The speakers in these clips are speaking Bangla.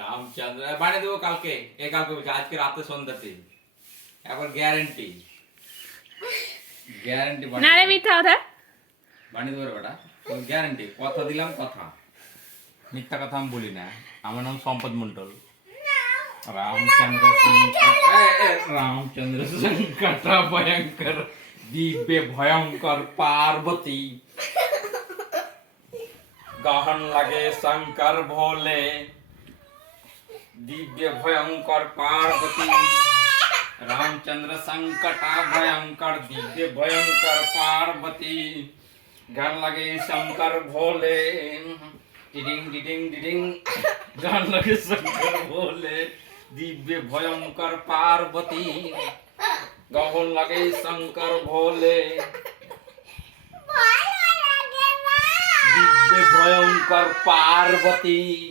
রামচন্দ্র বানিয়ে দেবো কালকে এ কালকে আজকে রাতে সন্ধ্যাতে একবার গ্যারান্টি গ্যারান্টি না রে মিথ্যা কথা। বানিয়ে দেবো বেটা। গ্যারান্টি কথা দিলাম কথা। মিথ্যা কথা আমি বলি না। আমার নাম সম্পদ মন্ডল রামচন্দ্র রামচন্দ্র সংকট ভয়ঙ্কর দিব্যে ভয়ঙ্কর পার্বতী। গহন লাগে শঙ্কর ভোলে। दिव्य भयंकर पार्वती। रामचंद्र संकटा भयंकर दिव्य भयंकर पार्वती। घर लगे शंकर भोले। डिडिंग डिडिंग डिडिंग घर लगे शंकर भोले। दिव्य भयंकर पार्वती। गौर लगे शंकर भोले। दिव्य भयंकर पार्वती।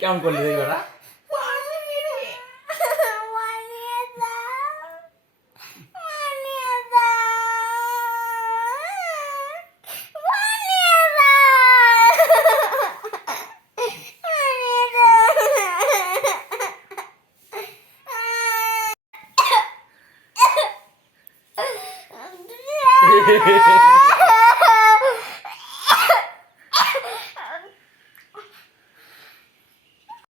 কেমন করলি দেখি ওরা Yeah.